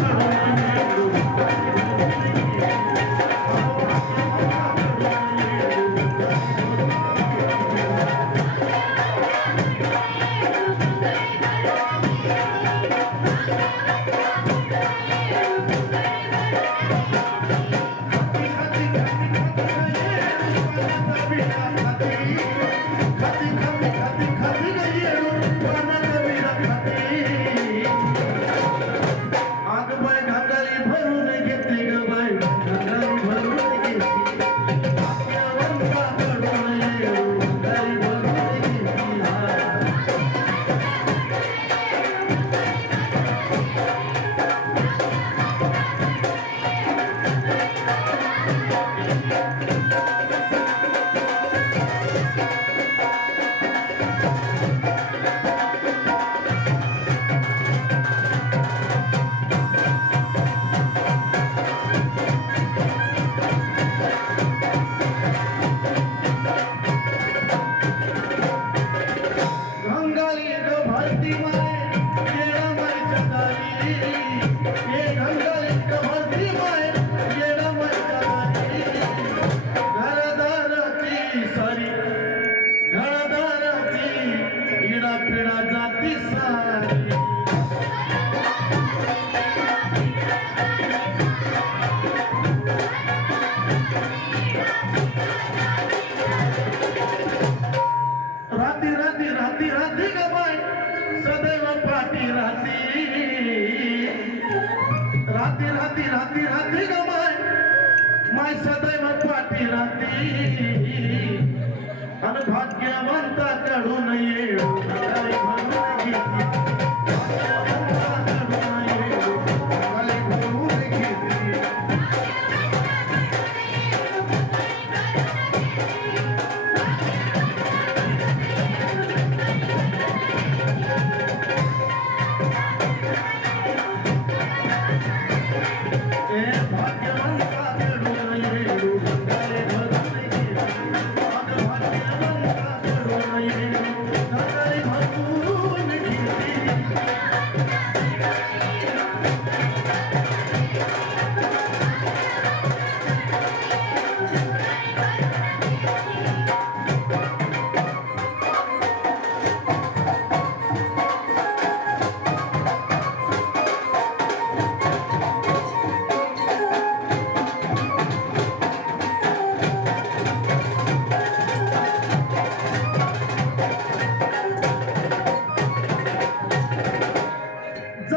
time. ये गंगाली राती राती ग बाय माय सदैव पाठी राती आणि भाग्यवंता कडून येऊ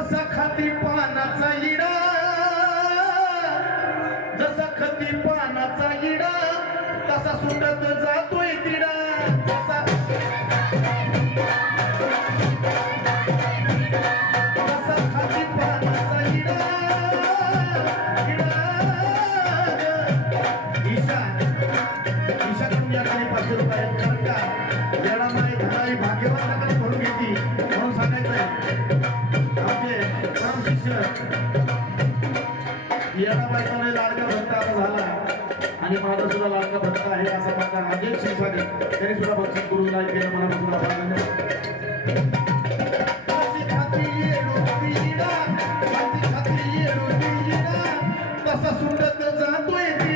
जसा खाती पानाचा इडा जसा खाती पानाचा इडा तसा सुटत जातोय तिडा. आणि माझा सुद्धा लाडका भक्त आहे असा माझा अजय क्षीरसागर त्यांनी सुद्धा बक्षीस करून लाईक केलं मनापासून आभार धन्यवाद तसा सुटत जातोय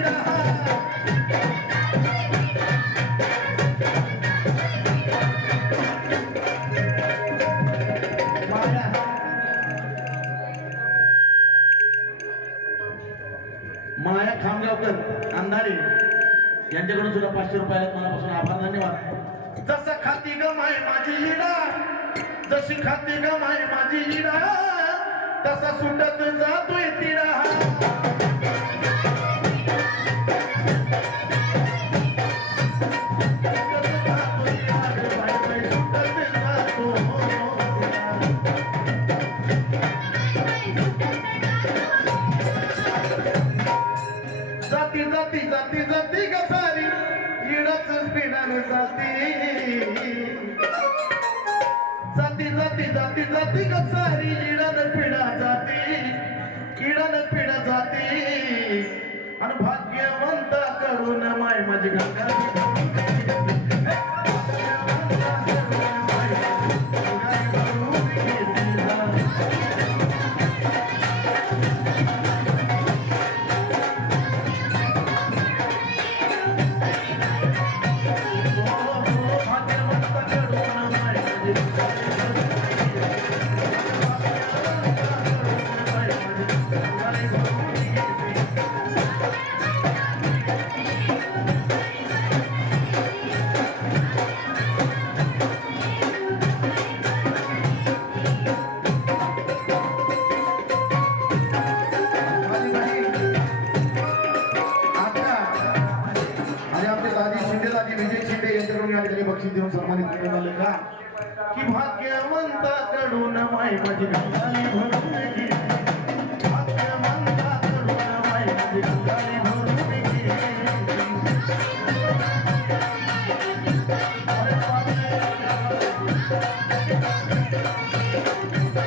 त्यांच्याकडून सुद्धा पाचशे रुपये आहेत मनापासून आभार धन्यवाद. जसं खाती ग माय माझी लिडा जशी खाती ग माय माझी लिडा तसा सुटत जातोय तिडा. जाती जातो जाती जाती जाती जाती. जाती जाती जाती जाती ग सारी इडन पिढा जाती. इडन पिढा जाती. आणि भाग्यवंता करून माय माझी गंगा. गंगाली भरून घेते. माझी बहीण आता आणि आमचे दादी शिंदे दादी विजय शिंदे यांच्याकडून या ठिकाणी बक्षीस देऊन सन्मानित करण्यात आले का की भाग्यवंताकडून माय माझी गंगाली भरून गेली भाग्यवंताकडून माय माझी गंगाली भरून गेली अरे आमचा श्याम श्याम श्याम आणि आमच्या अमरवाणी आमची छकुली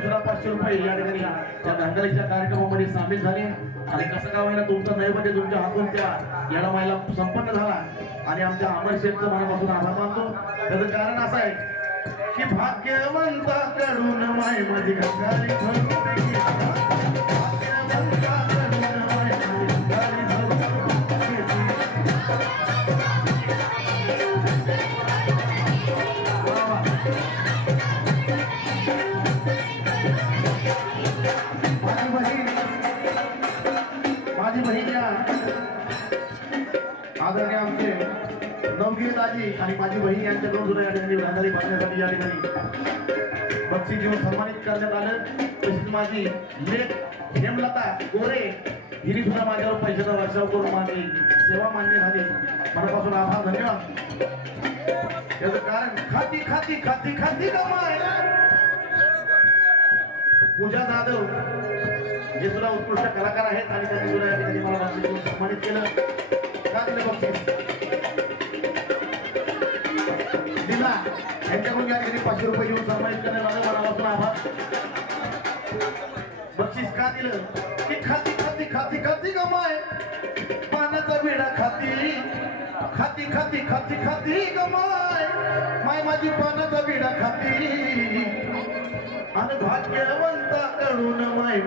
यांच्याकडून सुद्धा पाचशे रुपये या ठिकाणी त्या धांदळीच्या कार्यक्रमामध्ये सामील झाले. आणि कसं का होईना तुमचा नैवेद्य तुमच्या हातून त्या याला मायला संपन्न झाला. आणि आमच्या अमर शेठचं मनापासून आभार मानतो. त्याचं कारण असं आहे की भाग्यवंताकडून माय माझी गंगाली भरून नवगिरी दाजी आणि माझी बहीण यांच्याकडून सुद्धा या ठिकाणी रांगारी बांधण्यासाठी या ठिकाणी बक्षीस देऊन सन्मानित करण्यात आलं. तशीच माझी लेख हेमलता गोरे हिने सुद्धा माझ्यावर पैशाचा वर्षाव करून माझी सेवा मान्य झाली. मनापासून आभार धन्यवाद. याचं कारण खाती खाती खाती खाती कमाय पूजा जाधव हे सुद्धा उत्कृष्ट कलाकार आहेत आणि त्यांनी सुद्धा या ठिकाणी मला बक्षीस सन्मानित केलं. का दिलं बक्षीस? दिला यांच्याकडून या ठिकाणी पाचशे रुपये देऊन सन्मानित करण्यात मनापासून आभार बक्षीस का दिलं? की खाती खाती खाती खाती गमाय पाण्याचा विडा खाती खाती खाती खाती खाती गमाय माय माझी पाण्याचा विडा खाती. आणि भाग्यवंताकडून माय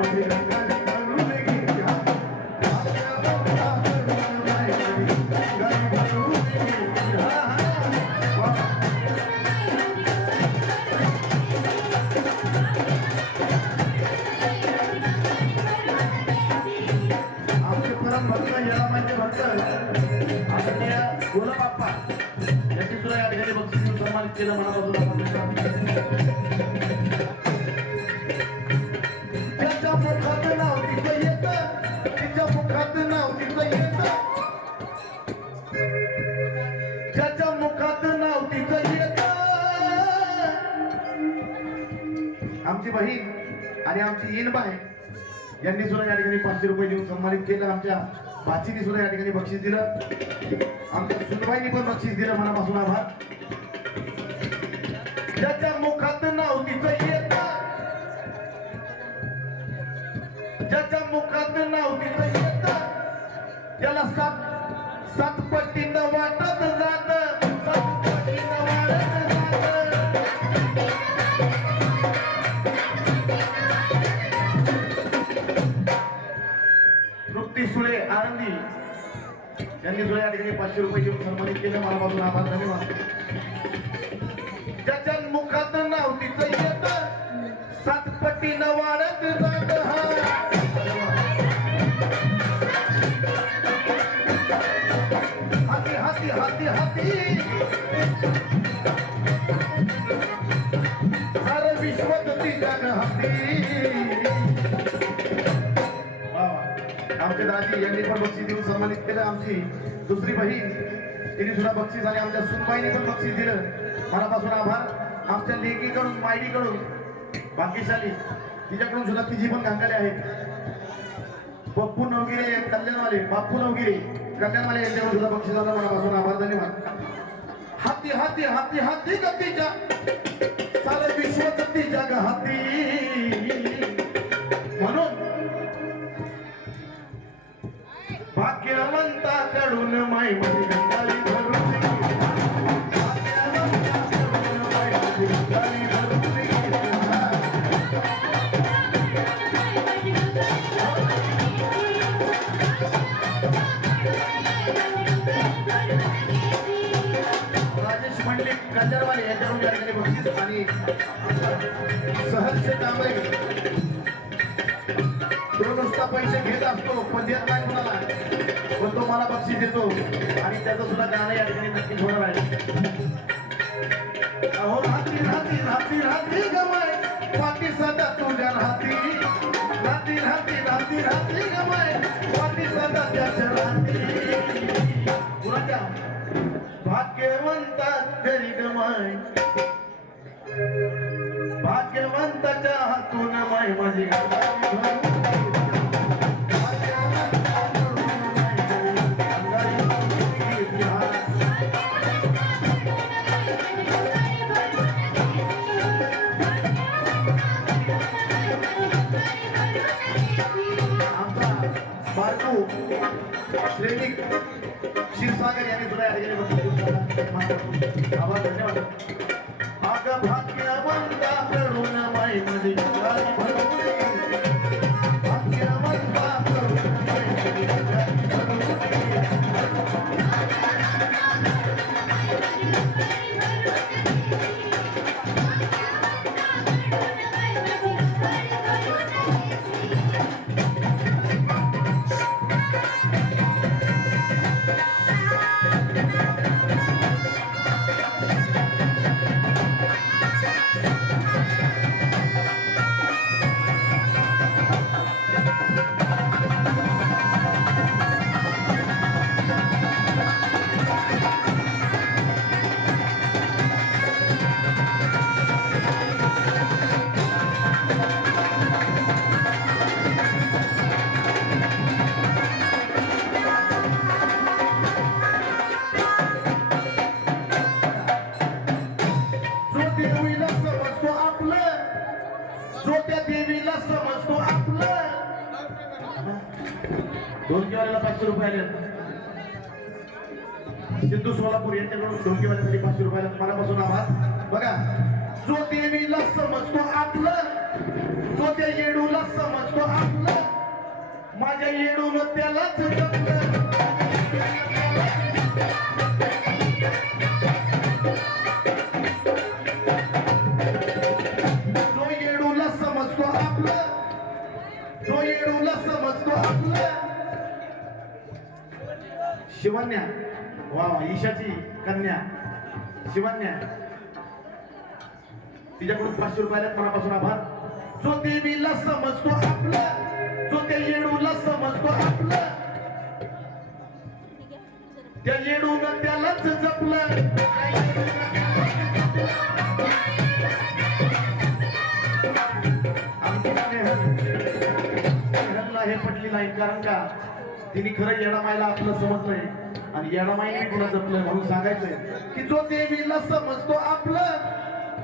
आमची बहीण आणि आमची इनबाई यांनी सुद्धा या ठिकाणी पाचशे रुपये देऊन सन्मानित केलं. आमच्या भाचीने सुद्धा या ठिकाणी बक्षीस दिलं. आमच्या सुनबाईनी पण बक्षीस दिलं. मनापासून आभार. ज्याच्या मुखात नाव तिचं येत. ज्याच्या मुखात नाव तिचं येत. त्याला सात सात पट्टीनं वाटत यांनी सुद्धा या ठिकाणी पाचशे रुपये देऊन सन्मानित केलं. मला बाजून आभार धन्यवाद. ज्याच्या मुखात नाव तिचं येत. सातपटी पट्टीनं वाढत जात हाती हाती हाती हाती. सारे विश्वात ती जग हाती. आमच्या दाजी यांनी पण बक्षीस देऊन सन्मानित केलं आमची दुसरी बहीण. तिने सुद्धा बक्षीस आणि आमच्या सुनबाईने पण बक्षीस दिलं. मनापासून आभार. आमच्या लेकीकडून मायडीकडून भाग्यशाली तिच्याकडून सुद्धा तिची पण गांगाले आहेत. पप्पू नवगिरे कल्याणवाले बाप्पू नवगिरे कल्याणवाले यांच्याकडून सुद्धा बक्षिसाचा मनापासून आभार धन्यवाद. हाती हाती हाती हाती गतीच्या. सारे विश्व तिच्या हाती म्हणून कल्याणवाले याच्याकडून या ठिकाणी आणि सहज कांबळे त्याचं सुद्धा गाणं या ठिकाणी नक्कीच होणार आहे अहो राहती राहती राहती राहती गमाय. पाठी सदा तुझ्या राहती राहती राहती राहती राहती गमाय. पाठी सदा त्याच्या राहती कुणाच्या भाग्यवंतात घरी गमाय. भाग्यवंताच्या हातून माय माझी आमचा क्षीरसागर यांनी सुद्धा या ठिकाणी आभार धन्यवाद. भाग भाग्यवंता करुण मायमध्ये पाचशे रुपयाला मनापासून आभार. बघा जो देवीला समजतो आपलं. जो त्या येडूला समजतो आपलं. माझ्या येडून त्यालाच जपलं जो येडूला समजतो आपलं. जो येडूला समजतो आपलं. शिवन्या वा वा, ईशाची कन्या. शिवन्या तिच्याकडून पाचशे रुपयाला मनापासून आभार? जो देवीला समजतो आपला जो त्या येडूला समजतो आपला. त्या येडून त्यालाच जपलं. हे. पटली नाही कारण का? तिने खरं येडामाईला आपलं समजलंय आणि येडामाईने कुणा जपलं म्हणून सांगायचंय. की जो देवीला समजतो आपलं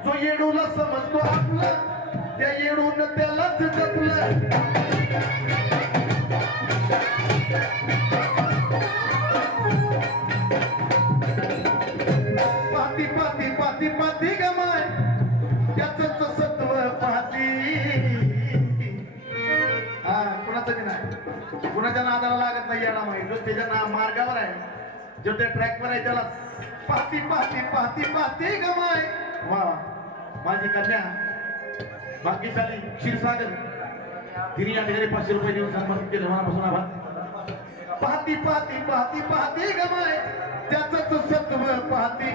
जो येडूला समजतो आपलं त्या येडून त्यालाच जपलं. पाती पाती पाती पाती गमाय त्याच सत्व पाती. हा कुणाचं बी नाही? कुणाच्या नादाला लागत नाही याला माहिती. जो त्याच्या ना मार्गावर आहे. जो त्या ट्रॅकवर आहे त्याला पाहती पाहती पाहती पाहती गमाय. वा माझी कन्या भाग्यशाली क्षीरसागर. तिने या ठिकाणी पाचशे रुपये देऊन समर्पित केलं मनापासून आभार. पाहती पाहती पाहती पाहती गमाय. त्याच सत्व पाहती.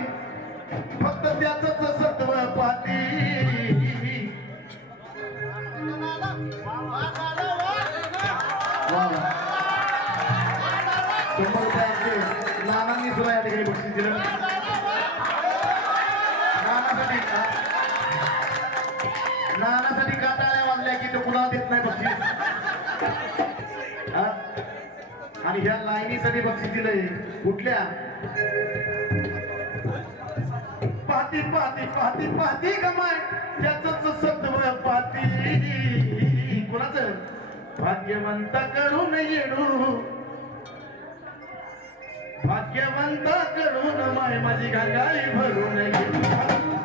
फक्त त्याच सत्व पाहती. दिलं नानासाठी नानासाठी काटाळ्या वाजल्या की तो कुणाला देत नाही बक्षीस? आणि ह्या लाईनीसाठी बक्षीस दिलंय. कुठल्या? पाहती पाहती पाहती पाहती कमाय त्याच सत्व पाहती कुणाच? भाग्यवंत करून येडू. भाग्यवंताकडून माय माझी गंगाई भरून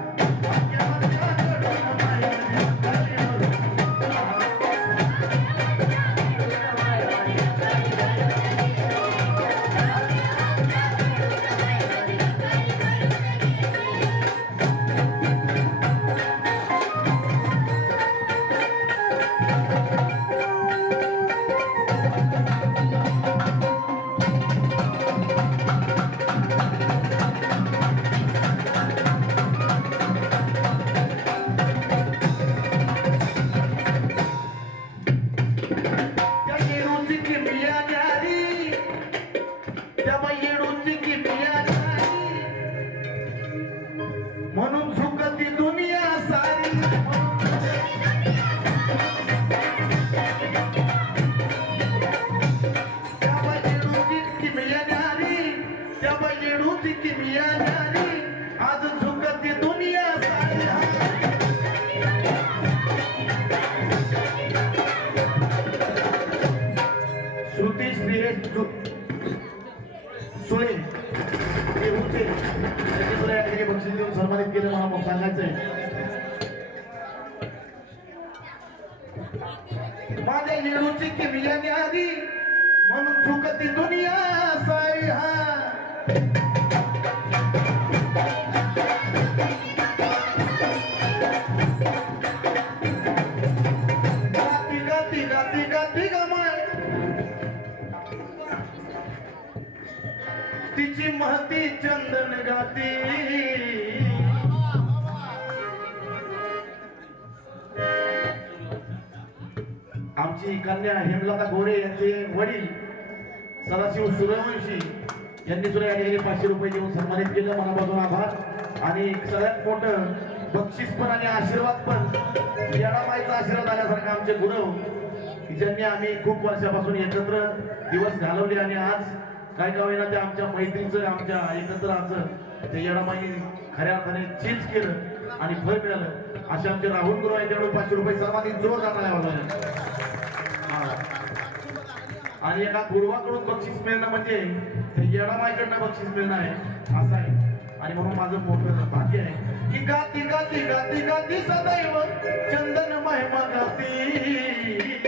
म्हणून दुनिया सारी हा तिची महती चंदन गाती. आमची कन्या हेमलता गोरे यांचे वडील सदाशिव सूर्यवंशी यांनी सुद्धा या ठिकाणी पाचशे रुपये देऊन सन्मानित केलं. मनापासून आभार. आणि सगळ्यात मोठं बक्षीस पण आणि आशीर्वाद पण येडामाईचा आशीर्वाद आल्यासारखा आमचे गुरव की ज्यांनी आम्ही खूप वर्षापासून एकत्र दिवस घालवले आणि आज काय का होईना ते आमच्या मैत्रीचं आमच्या एकत्राचं ते येडामाई खऱ्या अर्थाने चीज केलं आणि फळ मिळालं. असे आमचे राहुल गुरु आहे त्यावेळी पाचशे रुपये सर्वाधिक जोर जाणार आहे हा. आणि एका गुरुवाकडून बक्षीस मिळणं म्हणजे ते येडामाईकडनं बक्षीस मिळणं आहे. असं आहे. आणि म्हणून माझं मोठं भाग्य आहे की गाती गाती गाती गाती सदैव चंदन महिमा गाती